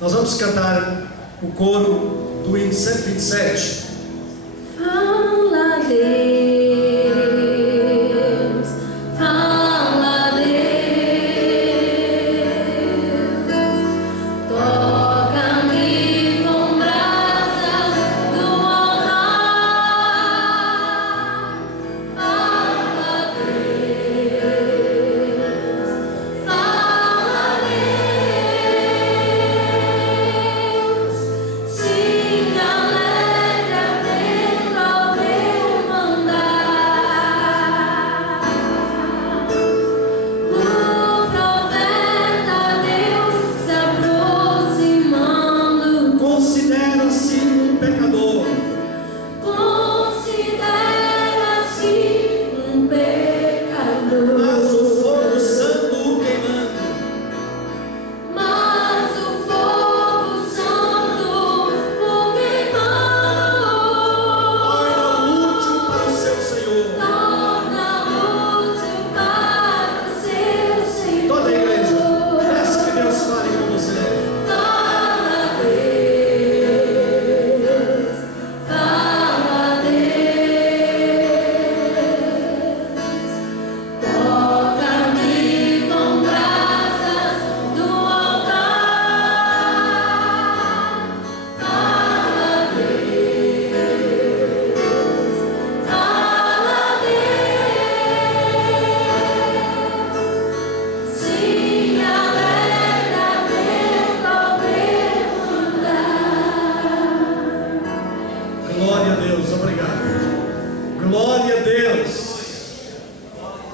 Nós vamos cantar o coro do hino 127. Fala, Deus, fala, Deus, toca-me com brasas do altar. Fala, Deus, fala, Deus, sim, alegra dentro ao teu mandar. O profeta Deus se aproximando, Considera-se um pecador, considera-se um pecador, mas o fogo santo o queimando. mas o fogo santo o queimando Torna útil para o seu Senhor. torna útil para o seu Senhor. Toda a igreja, peça que Deus fale com você. Fala, Deus, fala, Deus, toca-me com brasas do altar. Fala, Deus, fala, Deus, sim, alegra dentro ao teu mandar. Glória a Deus, obrigado. Glória a Deus.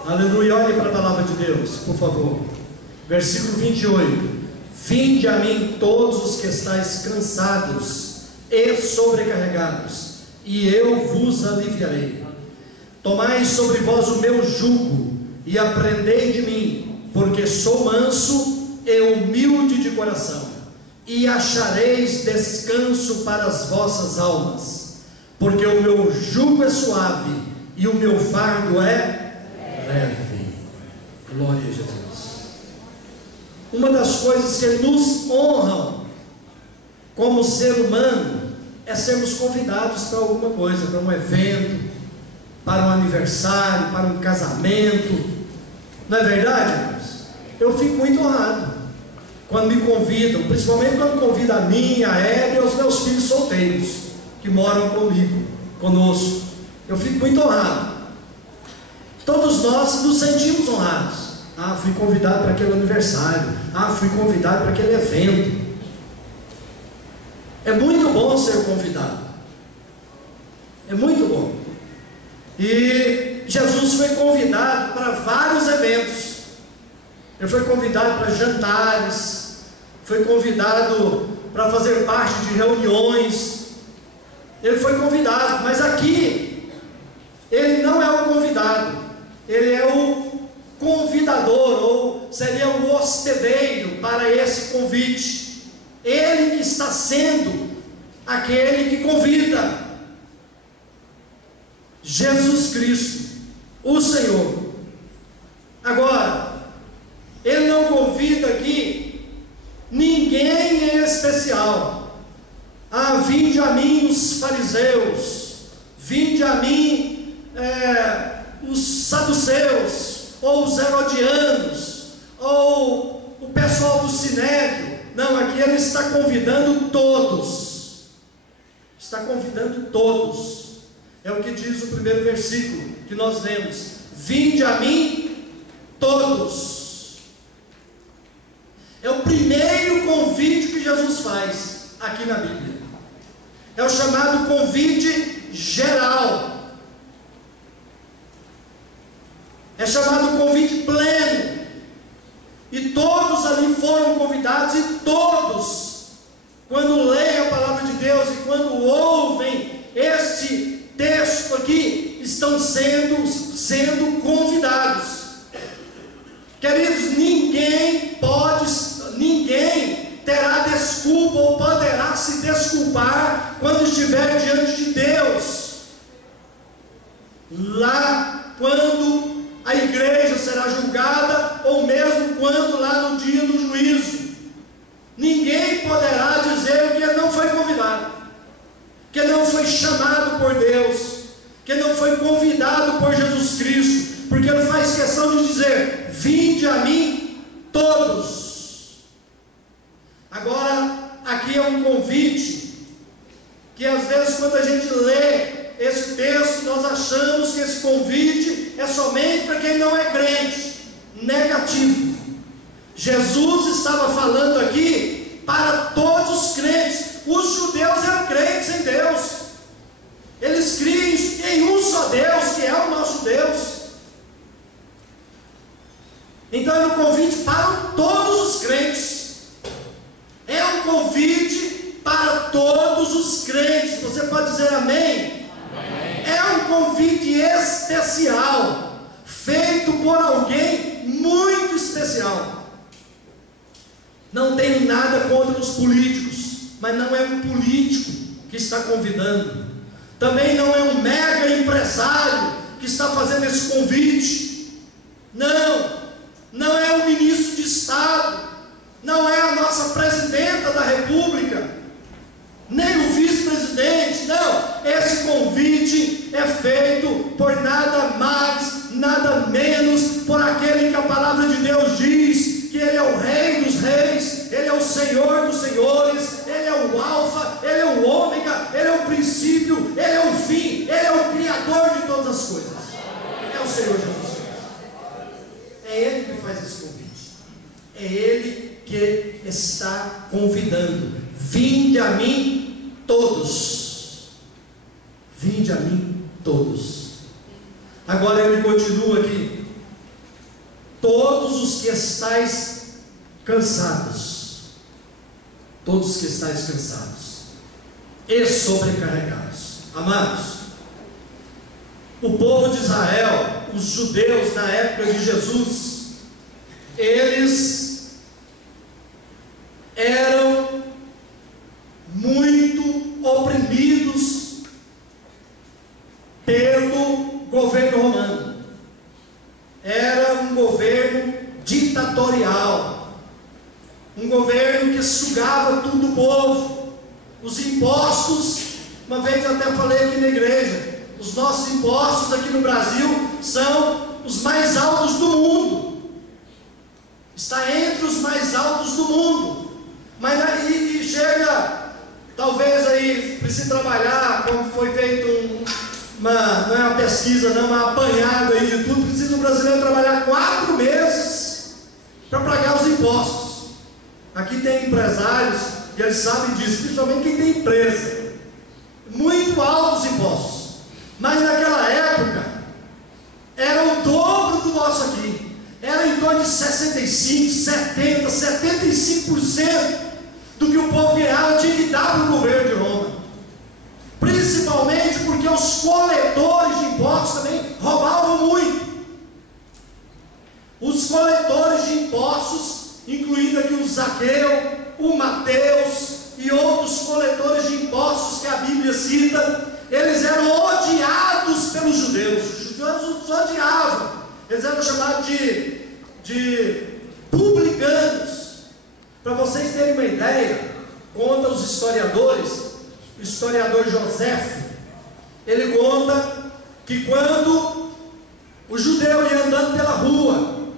Aleluia, olhe para a palavra de Deus, por favor. Versículo 28. Vinde a mim todos os que estáis cansados e sobrecarregados, e eu vos aliviarei. Tomai sobre vós o meu jugo e aprendei de mim, porque sou manso e humilde de coração, e achareis descanso para as vossas almas, porque o meu jugo é suave e o meu fardo é leve. Glória a Jesus. Uma das coisas que nos honram como ser humano é sermos convidados para alguma coisa, para um evento, para um aniversário, para um casamento. Não é verdade, irmãos? Eu fico muito honrado quando me convidam, principalmente quando convidam a mim, a Hebe e os meus filhos solteiros que moram conosco. Eu fico muito honrado. Todos nós nos sentimos honrados. Ah, fui convidado para aquele aniversário. Ah, fui convidado para aquele evento. É muito bom ser convidado. É muito bom. E Jesus foi convidado para vários eventos. Ele foi convidado para jantares, foi convidado para fazer parte de reuniões. Ele foi convidado, mas aqui ele não é o convidado, ele é o convidador, ou seria o hospedeiro para esse convite. Ele que está sendo aquele que convida. Jesus Cristo, o Senhor. Agora, Ele não convida aqui ninguém em especial. Ah, vinde a mim os fariseus, vinde a mim os saduceus, ou os herodianos, ou o pessoal do sinédrio. Não, aqui Ele está convidando todos. Está convidando todos. É o que diz o primeiro versículo que nós lemos: vinde a mim todos. É o primeiro convite que Jesus faz aqui na Bíblia. É o chamado convite geral. É chamado convite pleno. E todos ali foram convidados, e todos, quando leem a palavra de Deus e quando ouvem este texto aqui, estão sendo convidados. Queridos, ninguém terá desculpa ou poderá se desculpar quando estiver diante de Deus. Lá, quando a igreja será julgada, ou mesmo quando lá no dia do juízo, ninguém poderá foi chamado por Deus, que ele não foi convidado por Jesus Cristo, porque ele faz questão de dizer: vinde a mim todos. Agora, aqui é um convite, que às vezes quando a gente lê esse texto, nós achamos que esse convite é somente para quem não é crente. Negativo. Jesus estava falando aqui para todos os crentes. Os judeus eram crentes em Deus, eles criam em um só Deus, que é o nosso Deus. Então é um convite para todos os crentes, é um convite para todos os crentes. Você pode dizer amém? Amém. É um convite especial, feito por alguém muito especial. Não tenho nada contra os políticos, mas não é um político que está convidando, também não é um mega empresário que está fazendo esse convite, não é o ministro de Estado, não é a nossa presidenta da República, nem o vice-presidente. Não, esse convite é feito por nada mais, nada menos, por aquele que a palavra de Deus diz que Ele é o Rei dos Reis, Ele é o Senhor dos Senhores, Ele é o Alfa, Ele é o Ômega, Ele é o princípio, Ele é o fim, Ele é o Criador de todas as coisas. É o Senhor Jesus. É Ele que faz esse convite, é Ele que está convidando: vinde a mim todos, vinde a mim todos. Agora ele continua aqui: todos os que estáis cansados, todos os que estáis cansados e sobrecarregados. Amados, o povo de Israel, os judeus na época de Jesus, eles eram muito oprimidos pelo governo romano. Era um governo ditatorial, um governo que sugava tudo do povo. Os impostos, uma vez eu até falei aqui na igreja, os nossos impostos aqui no Brasil são os mais altos do mundo, está entre os mais altos do mundo. Mas aí chega, talvez aí precise trabalhar, como foi feito não é uma pesquisa, não, uma apanhada aí de tudo. Precisa o brasileiro trabalhar 4 meses para pagar os impostos. Aqui tem empresários e eles sabem disso, principalmente quem tem empresa, muito altos os impostos. Mas naquela época era o dobro do nosso aqui, era em torno de 65, 70, 75% do que o povo ganhava tinha que dar para o governo de Roma. Principalmente porque os coletores de impostos também roubavam muito. Os coletores de impostos, incluindo aqui o Zaqueu, o Mateus e outros coletores de impostos que a Bíblia cita, eles eram odiados pelos judeus. Os judeus os odiavam. Eles eram chamados de publicanos. Para vocês terem uma ideia, conta os historiadores, o historiador Joséfo, ele conta que quando o judeu ia andando pela rua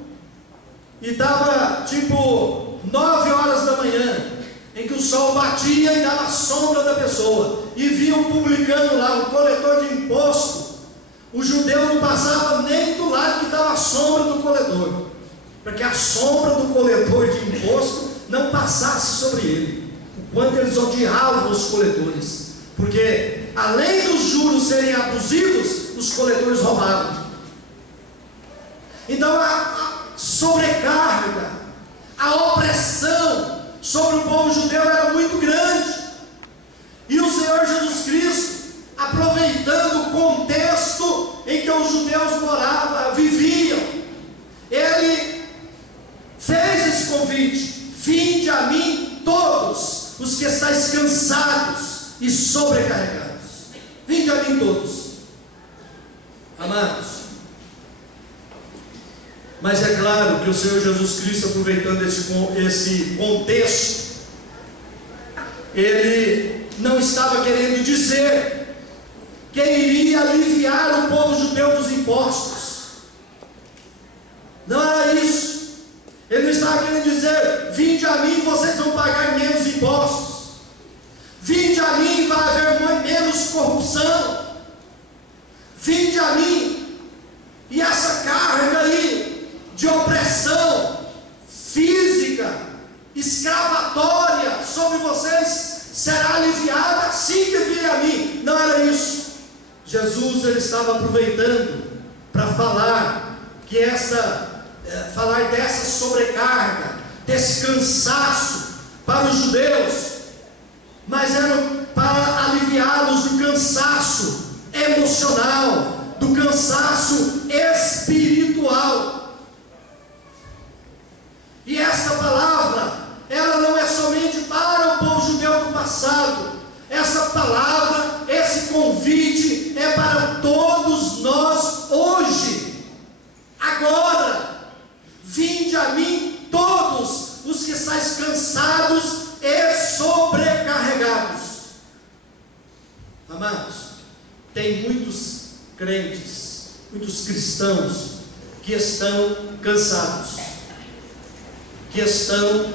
e estava tipo 9 horas da manhã, em que o sol batia e dava a sombra da pessoa, e via um publicano lá, um coletor de imposto, o judeu não passava nem do lado que estava a sombra do coletor, para que a sombra do coletor de imposto não passasse sobre ele. O quanto eles odiavam os coletores, porque além dos juros serem abusivos, os coletores roubavam. Então a sobrecarga, a opressão sobre o povo judeu era muito grande. E o Senhor Jesus Cristo, aproveitando o contexto em que os judeus moravam, viviam, Ele fez esse convite: vinde a mim todos os que estáis cansados e sobrecarregados. Vinde a mim todos. Amados, mas é claro que o Senhor Jesus Cristo, aproveitando esse contexto, Ele não estava querendo dizer que iria aliviar o povo judeu dos impostos. Não era isso. Ele não estava querendo dizer: vinde a mim, vocês vão pagar menos impostos. Vinde a mim, vai haver menos corrupção. Vinde a mim, e essa carga aí de opressão física, escravatória sobre vocês será aliviada assim que virem a mim. Não era isso. Jesus, ele estava aproveitando para falar que falar dessa sobrecarga, desse cansaço para os judeus, mas era para aliviá-los do cansaço emocional, do cansaço espiritual. E essa palavra, ela não é somente para o povo judeu do passado. Essa palavra, esse convite é para todos nós hoje, agora. Vinde a mim todos os que estáis cansados e sobrecarregados. Amados, tem muitos crentes, muitos cristãos que estão cansados, que estão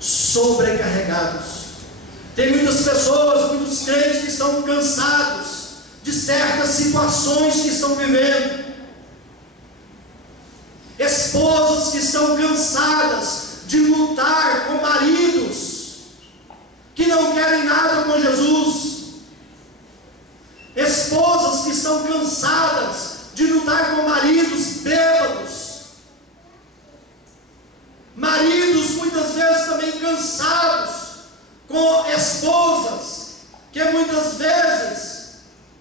sobrecarregados. Tem muitas pessoas, muitos crentes que estão cansados de certas situações que estão vivendo. Esposas que estão cansadas de lutar com maridos que não querem nada com Jesus. Esposas que estão cansadas de lutar com maridos bêbados. Maridos muitas vezes também cansados com esposas que muitas vezes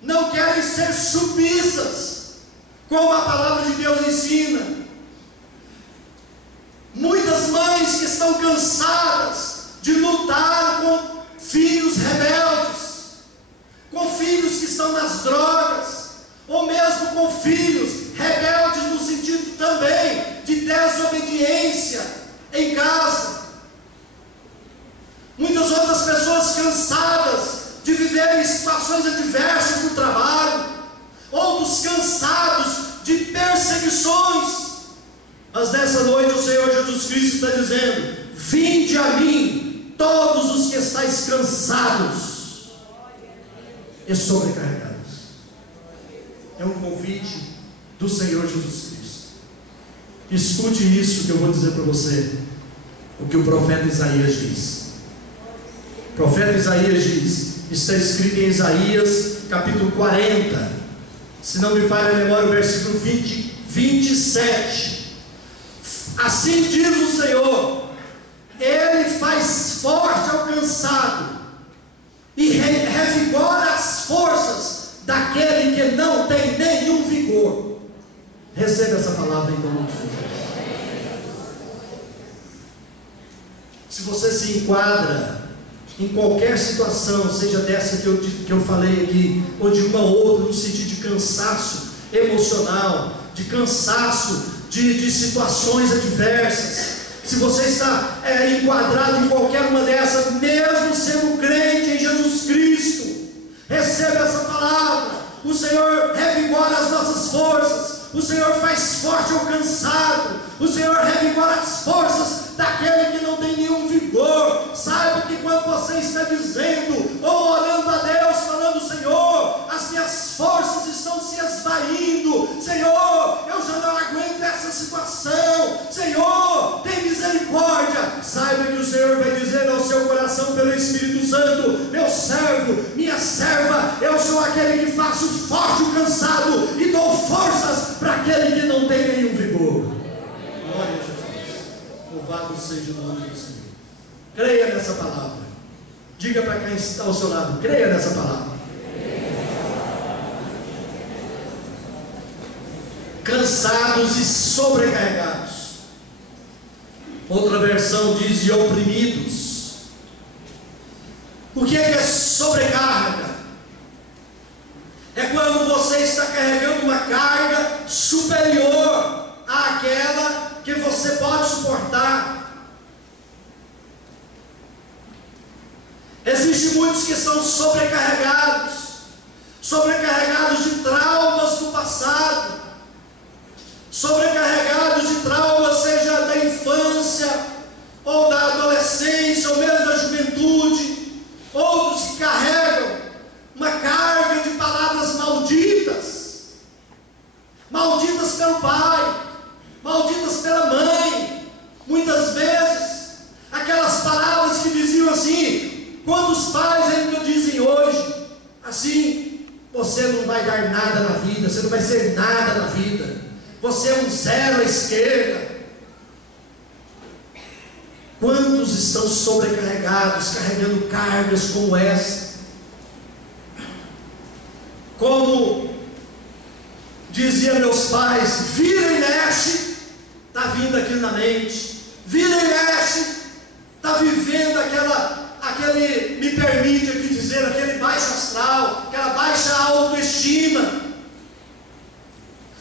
não querem ser submissas, como a palavra de Deus ensina. Muitas mães que estão cansadas de lutar com filhos rebeldes, com filhos que estão nas drogas, ou mesmo com filhos rebeldes no sentido também de desobediência em casa. Muitas outras pessoas cansadas de viver em situações adversas no trabalho, outros cansados de perseguições. Mas nessa noite o Senhor Jesus Cristo está dizendo: vinde a mim todos os que estáis cansados e sobrecarregados. É um convite do Senhor Jesus Cristo. Escute isso que eu vou dizer para você, o que o profeta Isaías diz. O profeta Isaías diz, está escrito em Isaías capítulo 40, se não me falha a memória, o versículo 27. Assim diz o Senhor: Ele faz forte ao cansado e revigora as forças daquele que não tem nenhum vigor. Receba essa palavra em nome de Jesus. Se você se enquadra em qualquer situação, seja dessa que eu falei aqui, ou de uma outra, no sentido de cansaço emocional, de cansaço de situações adversas, se você está enquadrado em qualquer uma dessas, mesmo sendo crente em Jesus Cristo, receba essa palavra. O Senhor revigora as nossas forças, o Senhor faz forte ao cansado, o Senhor revigora as forças daquele que não tem nenhum vigor. Saiba que quando você está dizendo ou orando a Deus, falando: Senhor, as minhas forças estão se esvaindo, Senhor, eu já não aguento essa situação, Senhor, tem misericórdia. Saiba que o Senhor vai dizer ao seu coração pelo Espírito Santo: meu servo, minha serva, eu sou aquele que faço forte o cansado e dou forças para aquele que não tem nenhum vigor. Glória a Jesus. Louvado seja o nome do Senhor. Creia nessa palavra. Diga para quem está ao seu lado: creia nessa palavra. Cansados e sobrecarregados. Outra versão diz: e oprimidos. O que é sobrecarga? É quando você está carregando uma carga superior àquela que você pode suportar. Existem muitos que são sobrecarregados, sobrecarregados de traumas do passado, sobrecarregados de traumas, seja da infância, ou da adolescência, ou mesmo da juventude. Outros que carregam uma carga de palavras malditas, malditas pelo pai, malditas pela mãe. Muitas vezes, aquelas palavras que diziam assim, quantos pais ainda dizem hoje, assim: você não vai dar nada na vida, você não vai ser nada na vida, você é um zero à esquerda. Quantos estão sobrecarregados, carregando cargas como essa? Como dizia meus pais, vira e mexe, está vindo aquilo na mente, vira e mexe, está vivendo aquele, me permite aqui dizer, aquele baixo astral, aquela baixa autoestima.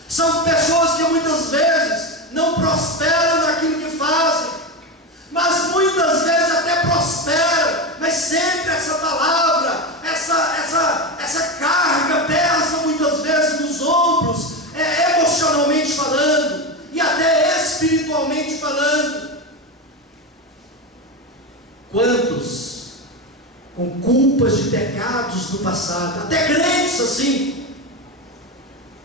São pessoas que muitas vezes não prosperam naquilo que fazem, mas muitas vezes até prosperam, mas sempre essa palavra, essa carga pesa muitas vezes nos ombros, emocionalmente falando, e até espiritualmente falando. Quantos com culpas de pecados do passado, até crentes assim?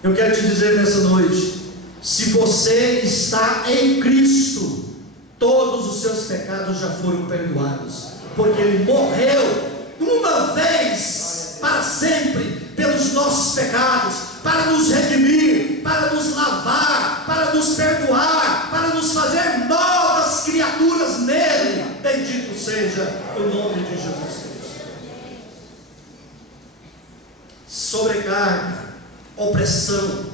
Eu quero te dizer nessa noite, se você está em Cristo, todos os seus pecados já foram perdoados, porque Ele morreu uma vez para sempre pelos nossos pecados, para nos redimir, para nos lavar, para nos perdoar, para nos fazer novas criaturas nele. Bendito seja o nome de Jesus Cristo. Sobrecarga, opressão.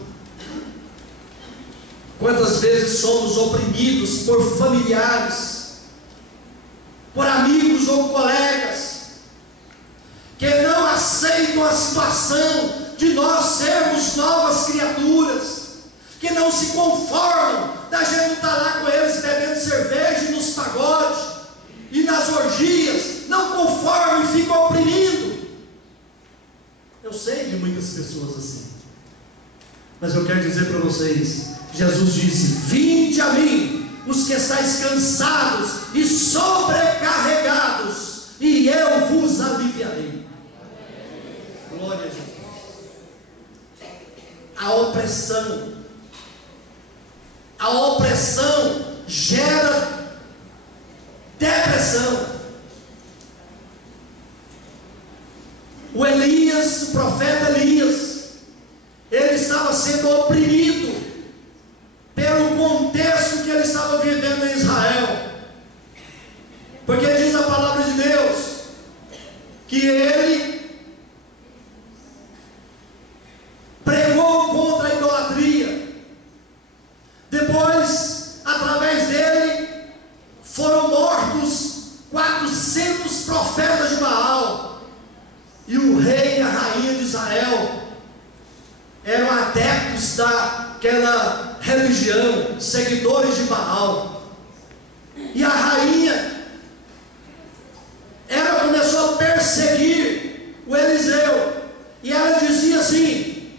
Quantas vezes somos oprimidos por familiares, por amigos ou colegas, que não aceitam a situação de nós sermos novas criaturas, que não se conformam da gente estar lá com eles bebendo cerveja nos pagodes e nas orgias, não conformam e ficam oprimindo. Eu sei de muitas pessoas assim, mas eu quero dizer para vocês, Jesus disse: vinde a mim, os que estáis cansados e sobrecarregados, e eu vos aliviarei. Glória a Jesus. A opressão gera depressão. O Elias, o profeta Elias, ele estava sendo oprimido pelo contexto que ele estava vivendo em Israel, porque diz a palavra de Deus que ele pregou contra a idolatria. Depois, através dele, foram mortos 400 profetas de Baal, e o rei e a rainha de Israel eram adeptos daquela religião, seguidores de Baal. E a rainha, ela começou a perseguir o Eliseu, e ela dizia assim,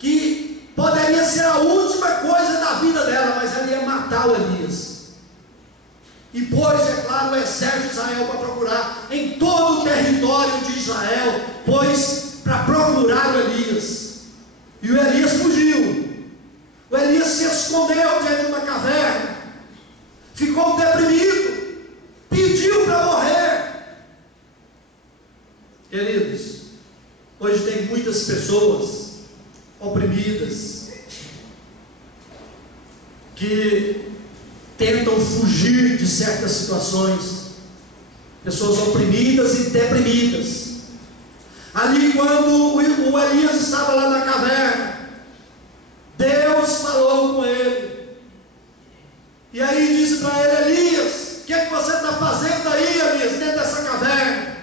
que poderia ser a última coisa da vida dela, mas ela ia matar o Elias. E pôs, é claro, o exército de Israel para procurar em todo o território de Israel, pois para procurar o Elias. E o Elias fugiu. O Elias se escondeu dentro de uma caverna, ficou deprimido, pediu para morrer. Queridos, hoje tem muitas pessoas oprimidas que tentam fugir de certas situações, pessoas oprimidas e deprimidas. Ali, quando o Elias estava lá na caverna, Deus falou com ele, e aí disse para ele: Elias, o que é que você está fazendo aí, Elias, dentro dessa caverna?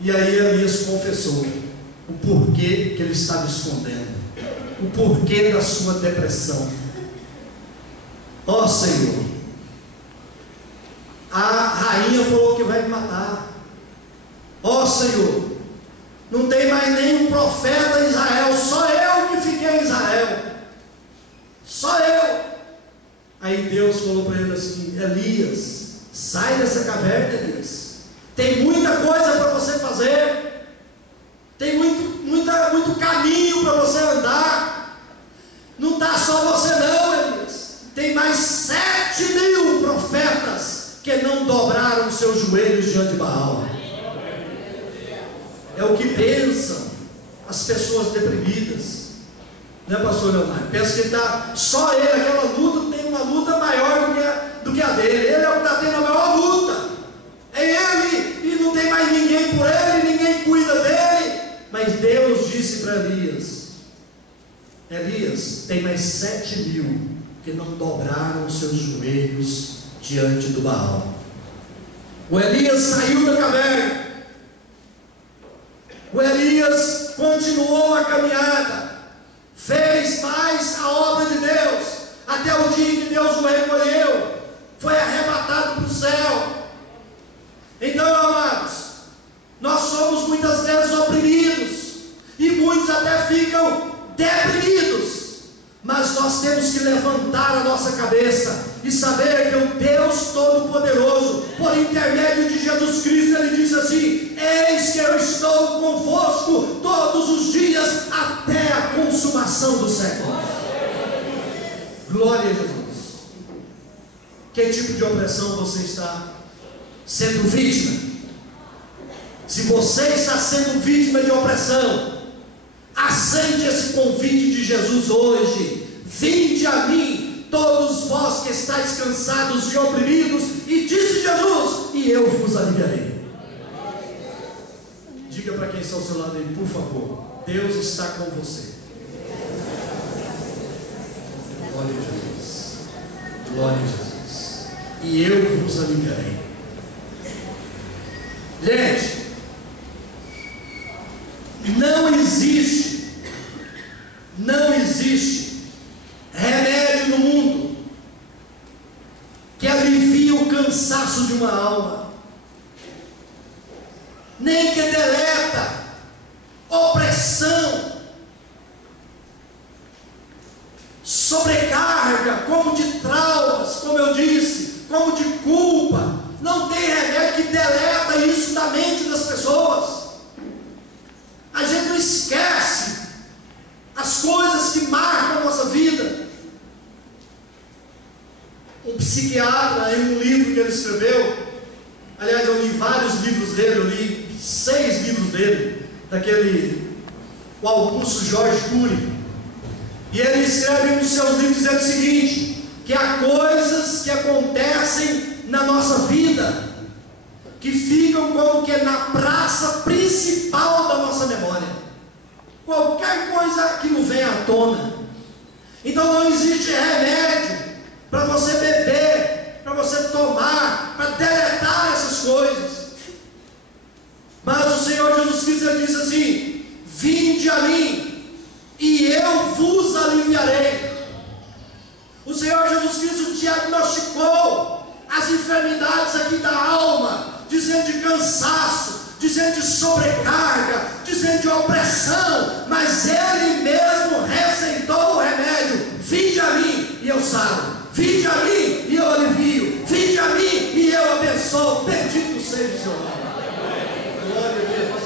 E aí Elias confessou o porquê que ele estava escondendo, o porquê da sua depressão. Ó Senhor, a rainha falou que vai me matar. Ó Senhor, Não tem mais nenhum profeta em Israel, só eu que fiquei em Israel. Só eu. Aí Deus falou para ele assim: Elias, sai dessa caverna, Elias. Tem muita coisa para você fazer. Tem muito caminho para você andar. Não está só você não, Elias. Tem mais 7.000 profetas que não dobraram seus joelhos diante de Baal. É o que pensam as pessoas deprimidas, né, pastor Leonardo? Pensa que está só ele, aquela luta, tem uma luta maior do que a dele. Ele é o que está tendo a maior luta. É ele, e não tem mais ninguém por ele, ninguém cuida dele. Mas Deus disse para Elias: Elias, tem mais 7.000 que não dobraram seus joelhos diante do Baal. O Elias saiu da caverna. O Elias continuou a caminhada, fez mais a obra de Deus, até o dia em que Deus o recolheu, foi arrebatado para o céu. Então, amados, nós somos muitas vezes oprimidos, e muitos até ficam deprimidos, mas nós temos que levantar a nossa cabeça e saber que o Deus Todo-Poderoso, por intermédio de Jesus Cristo, Ele diz assim: eis que eu estou convosco todos os dias até a consumação do século. Glória a Jesus. Que tipo de opressão você está sendo vítima? Se você está sendo vítima de opressão, aceite esse convite de Jesus hoje: vinde a mim, todos vós que estáis cansados e oprimidos, e disse Jesus, e eu vos aliviarei. Diga para quem está ao seu lado aí, por favor: Deus está com você. Glória a Jesus. Glória a Jesus. E eu vos aliviarei. Gente, não existe remédio no mundo que alivie o cansaço de uma alma, nem que deleta opressão, sobrecarga, como de traumas, como eu disse, como de culpa. Não tem remédio que deleta isso da mente das pessoas. A gente não esquece as coisas que marcam a nossa vida. Um psiquiatra, em um livro que ele escreveu, aliás, eu li vários livros dele, eu li 6 livros dele, o Augusto Jorge Cury, e ele escreve nos seus livros dizendo o seguinte: que há coisas que acontecem na nossa vida que ficam como que na praça principal da nossa memória. Qualquer coisa que não vem à tona. Então não existe remédio para você beber, para você tomar, para deletar essas coisas. Mas o Senhor Jesus Cristo diz assim: vinde a mim, e eu vos aliviarei. O Senhor Jesus Cristo diagnosticou as enfermidades aqui da alma, dizendo de cansaço, dizendo de sobrecarga, dizendo de opressão, mas Ele mesmo receitou o remédio: vinde a mim e eu saro, vinde a mim e eu alivio, vinde a mim e eu abençoo. Bendito seja o seu nome. Glória a Deus.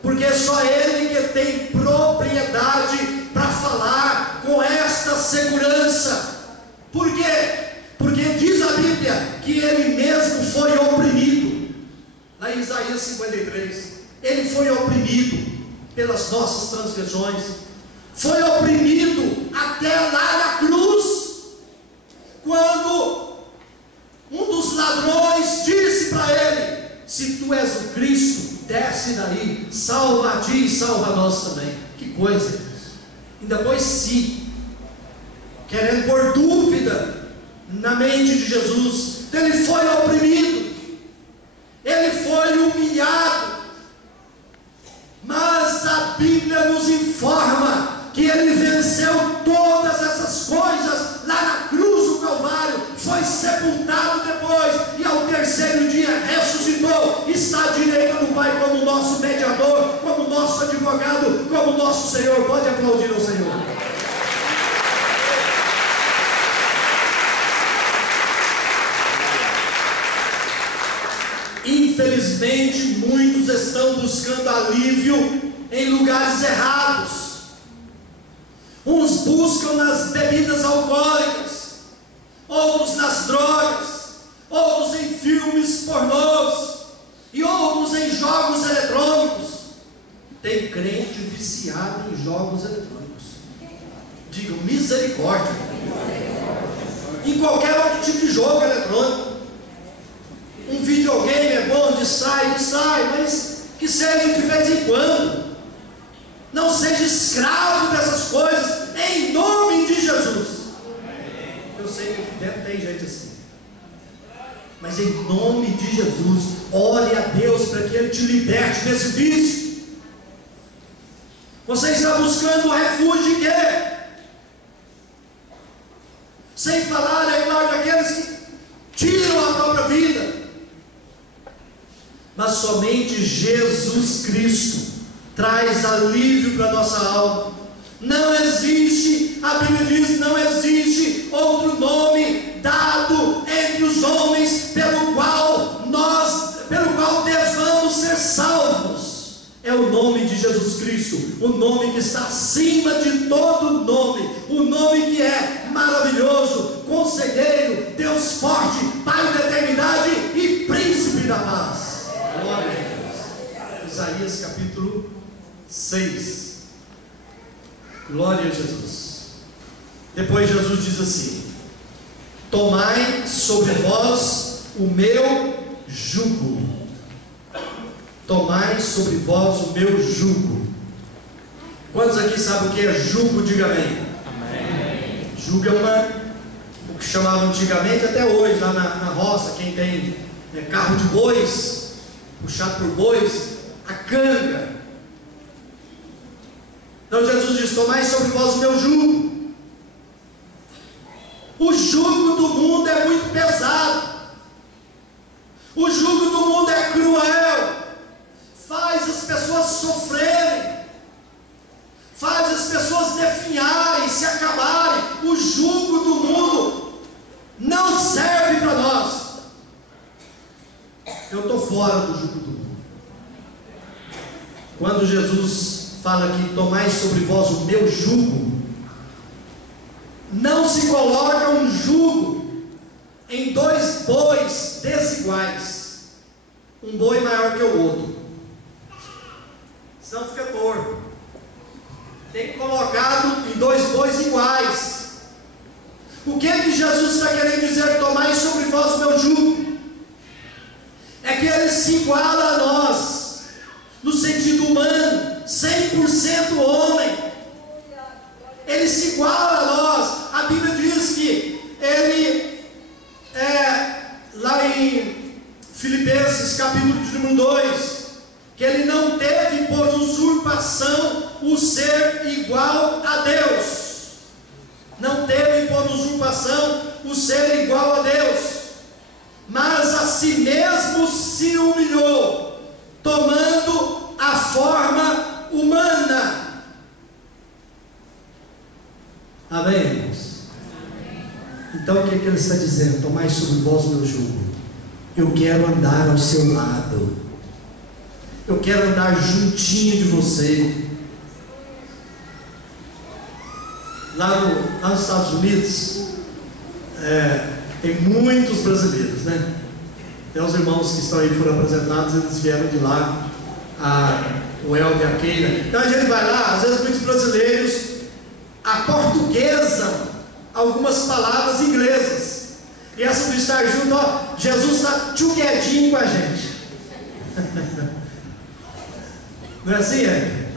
Porque só Ele que tem propriedade para falar com esta segurança. Por quê? Porque diz a Bíblia que Ele mesmo foi oprimido. Lá em Isaías 53, Ele foi oprimido pelas nossas transgressões, foi oprimido até lá na cruz, quando um dos ladrões disse para Ele: se tu és o Cristo, desce daí, salva a ti e salva a nós também. Que coisa, Deus. Ainda pôs se, querendo pôr dúvida na mente de Jesus. Ele foi oprimido, Ele foi humilhado, mas a Bíblia nos informa que Ele venceu todas essas coisas lá na cruz do Calvário, foi sepultado depois, e ao terceiro dia ressuscitou, está à direita do Pai como nosso mediador, advogado como nosso Senhor. Pode aplaudir ao Senhor. Infelizmente, muitos estão buscando alívio em lugares errados. Uns buscam nas bebidas alcoólicas, outros nas drogas, outros em filmes pornôs e outros em jogos eletrônicos. Tem crente viciado em jogos eletrônicos. Digam misericórdia. Em qualquer outro tipo de jogo eletrônico. Um videogame é bom, distrai, mas que seja de vez em quando. Não seja escravo dessas coisas, em nome de Jesus. Eu sei que aqui dentro tem gente assim, mas em nome de Jesus, ore a Deus para que Ele te liberte desse vício. Você está buscando refúgio de quê? Sem falar, é claro, daqueles que tiram a própria vida. Mas somente Jesus Cristo traz alívio para a nossa alma. Não existe, a Bíblia diz, não existe outro nome dado entre os homens pelo qual devamos ser salvos. É o nome de Jesus Cristo, o nome que está acima de todo nome, o nome que é maravilhoso, conselheiro, Deus forte, Pai da eternidade e príncipe da paz. Glória a Deus. Isaías capítulo 6. Glória a Jesus. Depois Jesus diz assim: tomai sobre vós o meu jugo. Tomai sobre vós o meu jugo. Quantos aqui sabem o que é jugo? Diga amém. Amém. Jugo é o que chamavam antigamente, até hoje, lá na roça, quem tem carro de bois, puxado por bois, a canga. Então Jesus diz: tomai sobre vós o meu jugo. O jugo do mundo é muito pesado. O jugo do mundo é cruel. Faz as pessoas sofrerem. Faz as pessoas definharem, se acabarem. O jugo do mundo não serve para nós. Eu estou fora do jugo do mundo. Quando Jesus fala aqui: tomai sobre vós o meu jugo, não se coloca um jugo em dois bois desiguais, um boi maior que o outro, senão fica torto. Tem colocado em dois bois iguais. O que é que Jesus está querendo dizer? Tomai sobre vós o meu jugo. É que Ele se iguala a nós, no sentido humano, 100% homem. Ele se iguala a nós. A Bíblia diz que Ele, lá em Filipenses capítulo número 2, que Ele não teve por usurpação o ser igual a Deus. Não teve por usurpação o ser igual a Deus, mas a si mesmo se humilhou, tomando a forma humana. Amém, irmãos? Então o que Ele está dizendo? Tomai sobre vós o meu jugo. Eu quero andar ao seu lado. Eu quero andar juntinho de você. Lá nos Estados Unidos, tem muitos brasileiros, né? Tem os irmãos que estão aí, foram apresentados, eles vieram de lá, o Helder e a Keila. Então a gente vai lá, às vezes muitos brasileiros aportuguesam algumas palavras inglesas. E essa do estar junto, ó, Jesus está tchuguedinho com a gente. Não é assim,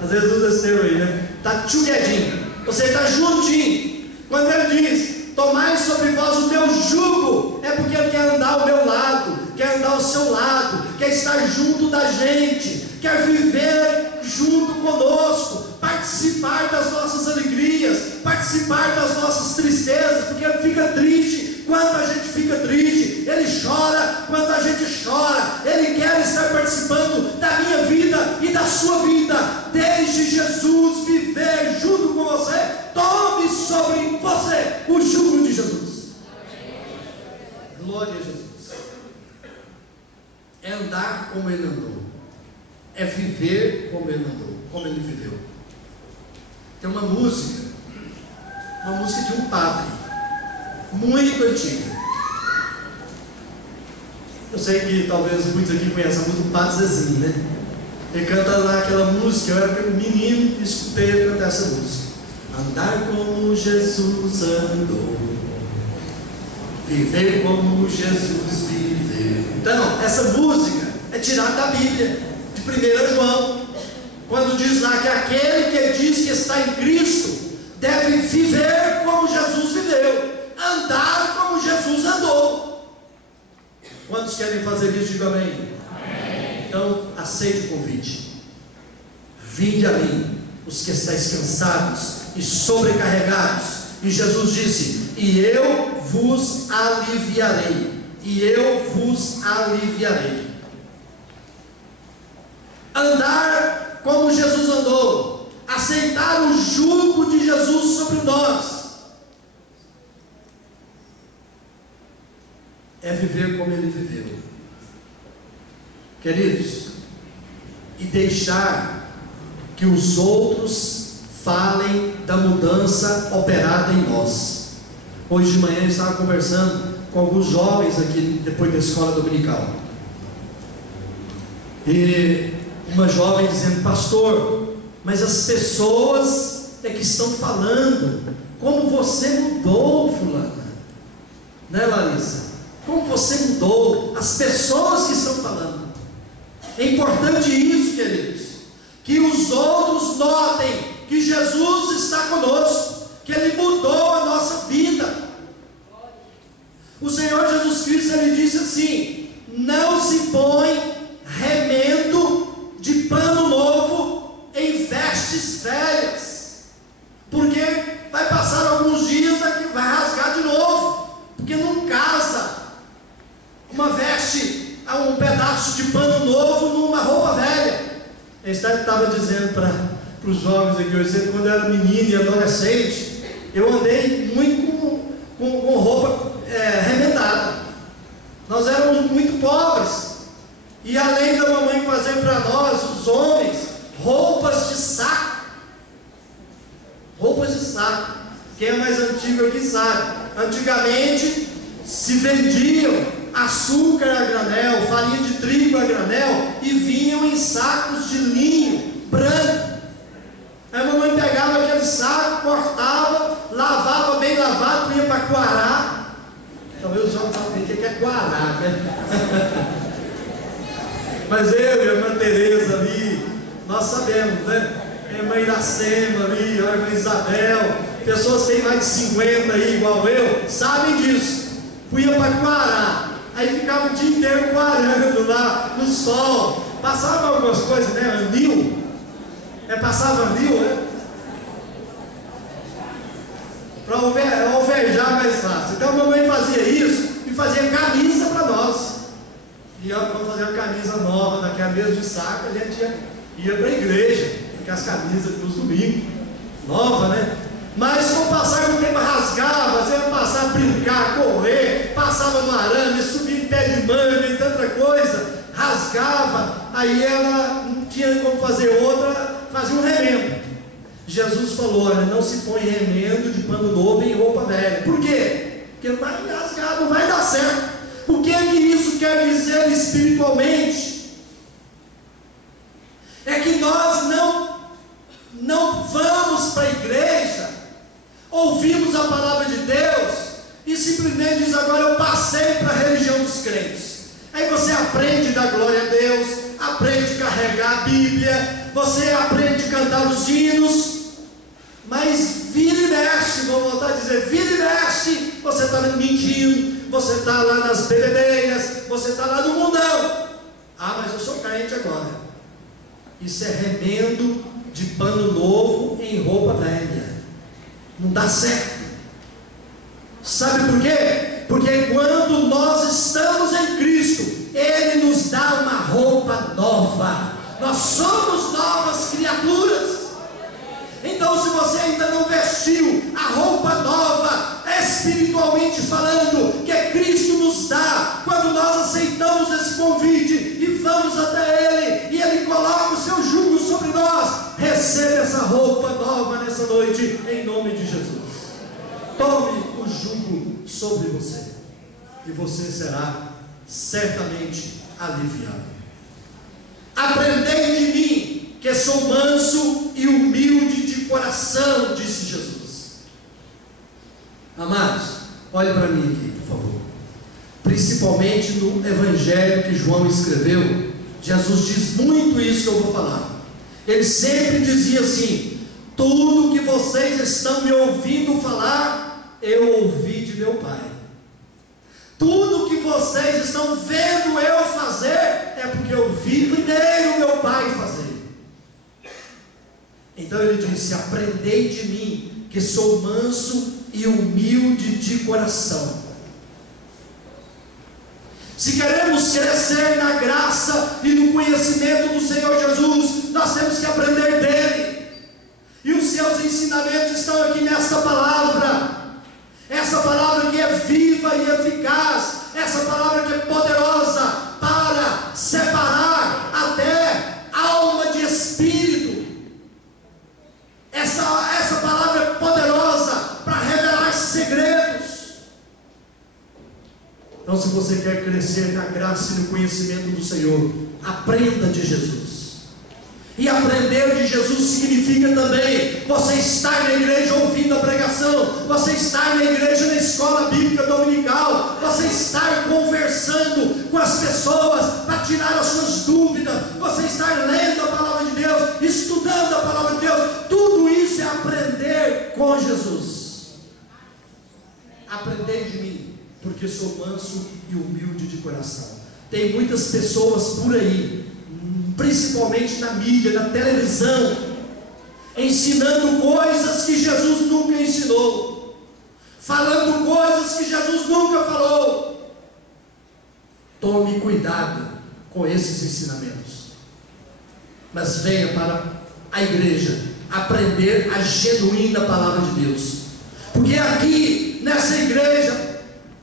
Às vezes usa esse termo aí, né? Está tchuguedinho. Você está juntinho. Quando Ele diz: tomai sobre vós o meu jugo, é porque Ele quer andar ao meu lado, quer andar ao seu lado, quer estar junto da gente, quer viver junto conosco, participar das nossas alegrias, participar das nossas tristezas, porque Ele fica triste quando a gente fica triste, Ele chora quando a gente chora. Ele quer estar participando da minha vida e da sua vida desde andar como ele andou, é viver como ele andou, como ele viveu. Tem uma música de um padre, muito antiga. Eu sei que talvez muitos aqui conheçam muito o Padre Zezinho, né? Ele canta lá aquela música, eu era menino e escutei ele cantar essa música. Andar como Jesus andou, viver como Jesus viveu. Então, essa música é tirada da Bíblia, de 1 João, quando diz lá que aquele que diz que está em Cristo deve viver como Jesus viveu, andar como Jesus andou. Quantos querem fazer isso? Diga amém. Amém. Então, aceite o convite. Vinde a mim, os que estáis cansados e sobrecarregados. E Jesus disse: e eu vos aliviarei. E eu vos aliviarei. Andar como Jesus andou, aceitar o jugo de Jesus sobre nós, é viver como ele viveu, queridos, e deixar que os outros falem da mudança operada em nós. Hoje de manhã eu estava conversando com alguns jovens aqui depois da escola dominical, e uma jovem dizendo: pastor, mas as pessoas é que estão falando como você mudou, fulana, né, Larissa? Como você mudou, as pessoas que estão falando. É importante isso, queridos, que os outros notem que Jesus está conosco, que Ele mudou a nossa vida. O Senhor Jesus Cristo, Ele disse assim: não se põe remendo de pano novo em vestes velhas, porque vai passar alguns dias e vai rasgar de novo, porque não casa uma veste, um pedaço de pano novo numa roupa velha. Eu estava dizendo para os jovens aqui hoje, quando eu era menino e adolescente, eu andei muito com roupa remendada. Nós éramos muito pobres, e além da mamãe fazer para nós, os homens, roupas de saco. Roupas de saco. Quem é mais antigo aqui sabe. Antigamente se vendiam açúcar a granel, farinha de trigo a granel, e vinham em sacos de linho branco. Aí a mamãe pegava aquele saco, cortava, lavava bem lavado, ia para Coará. Talvez os jovens sabem o que é Coará, né? Mas eu e a irmã Tereza ali, nós sabemos, né? A irmã Iracema ali, a irmã Isabel, pessoas que têm mais de 50 aí, igual eu, sabem disso. Fui para Coará. Aí ficava o dia inteiro quarando lá no sol. Passava algumas coisas, né? Anil. Passava anil, né? Para alvejar mais fácil. Então a mamãe fazia isso e fazia camisa para nós. E para fazer uma camisa nova, daquela mesa de saco, a gente ia para a igreja, com as camisas para os domingos, nova, né? Mas com o passar do tempo rasgava, você ia passar a brincar, correr, passava no arame, subia em pé de manga e tanta coisa, rasgava, aí ela não tinha como fazer outra, fazia um remendo. Jesus falou: olha, não se põe remendo de pano novo em roupa velha. Por quê? Porque vai rasgar, não vai dar certo. O que é que isso quer dizer espiritualmente? É que nós não vamos para a igreja, ouvimos a palavra de Deus e simplesmente diz: agora eu passei para a religião dos crentes. Aí você aprende da glória a Deus, aprende a carregar a Bíblia, você aprende a cantar os hinos, mas vira e mexe, vou voltar a dizer, vira e mexe, você está mentindo, você está lá nas bebedeiras, você está lá no mundão. Ah, mas eu sou crente agora. Isso é remendo de pano novo em roupa velha. Não dá certo. Sabe por quê? Porque quando nós estamos em Cristo, Ele nos dá uma roupa nova. Nós somos novas criaturas. Então, se você ainda não vestiu a roupa nova, espiritualmente falando, que Cristo nos dá, quando nós aceitamos esse convite e vamos até Ele, e Ele coloca o seu jugo sobre nós. Receba essa roupa nova nessa noite, em nome de Jesus. Tome o jugo sobre você, e você será certamente aliviado. Aprendei de mim, que sou manso e humilde de coração, disse Jesus. Amados, olhe para mim aqui, por favor. Principalmente no evangelho que João escreveu, Jesus diz muito isso que eu vou falar. Ele sempre dizia assim: tudo que vocês estão me ouvindo falar, eu ouvi de meu Pai. Tudo que vocês estão vendo eu fazer, é porque eu vi primeiro meu Pai fazer. Então ele disse: aprendei de mim, que sou manso e humilde de coração. Se queremos crescer na graça e no conhecimento do Senhor Jesus, nós temos que aprender dele. E os seus ensinamentos estão aqui nessa palavra. Essa palavra que é viva e eficaz, essa palavra que é poderosa para separar até alma de espírito. Essa palavra é poderosa para revelar segredos. Então, se você quer crescer na graça e no conhecimento do Senhor, aprenda de Jesus. E aprender de Jesus significa também você estar na igreja ouvindo a pregação, você estar na igreja na escola bíblica dominical, você estar conversando com as pessoas para tirar as suas dúvidas, você estar lendo a palavra de Deus, estudando a palavra de Deus. Tudo isso é aprender com Jesus. Aprendei de mim, porque sou manso e humilde de coração. Tem muitas pessoas por aí, principalmente na mídia, na televisão, ensinando coisas que Jesus nunca ensinou, falando coisas que Jesus nunca falou. Tome cuidado com esses ensinamentos, mas venha para a igreja aprender a genuína palavra de Deus, porque aqui nessa igreja,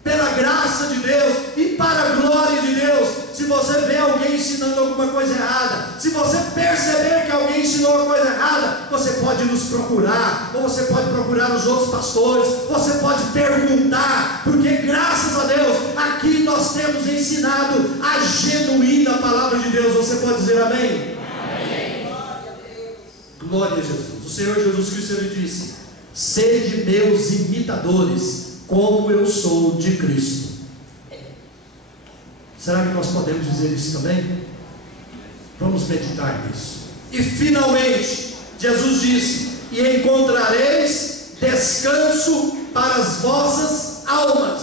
pela graça de Deus e para a glória de Deus, se você vê alguém ensinando alguma coisa errada, se você perceber que alguém ensinou uma coisa errada, você pode nos procurar, ou você pode procurar os outros pastores, você pode perguntar, porque graças a Deus, aqui nós temos ensinado a genuína palavra de Deus. Você pode dizer amém? Amém. Glória a Jesus. O Senhor Jesus Cristo, Ele disse: sede meus imitadores, como eu sou de Cristo. Será que nós podemos dizer isso também? Vamos meditar nisso. E finalmente, Jesus disse: e encontrareis descanso para as vossas almas,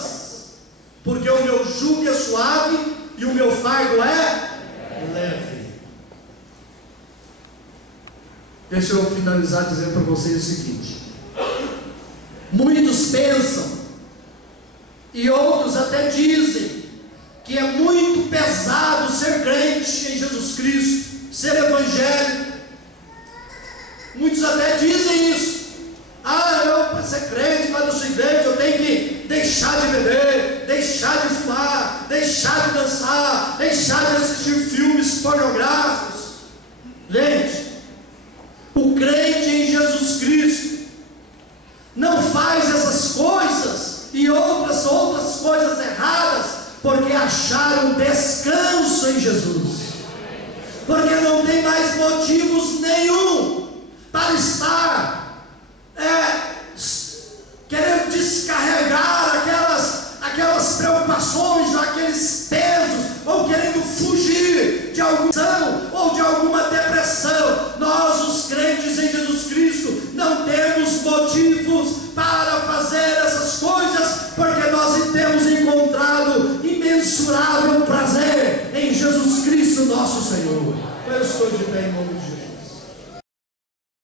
porque o meu jugo é suave e o meu fardo é leve. Deixa eu finalizar dizendo para vocês o seguinte: muitos pensam, e outros até dizem, que é muito pesado ser crente em Jesus Cristo, ser evangélico. Muitos até dizem isso: eu para ser crente, para sua igreja, eu tenho que deixar de beber, deixar de fumar, deixar de dançar, deixar de assistir filmes pornográficos. Gente, o crente em Jesus Cristo não faz essas coisas e outras coisas erradas, porque acharam descanso em Jesus, porque não tem mais motivos nenhum para estar querendo descarregar aquelas preocupações, aqueles pesos, ou querendo fugir de alguma ou de alguma depressão. Nós, os crentes em Jesus Cristo, não temos motivos para fazer essas coisas, porque nós temos encontrado imensurável prazer em Jesus Cristo nosso Senhor. Eu estou de pé em nome de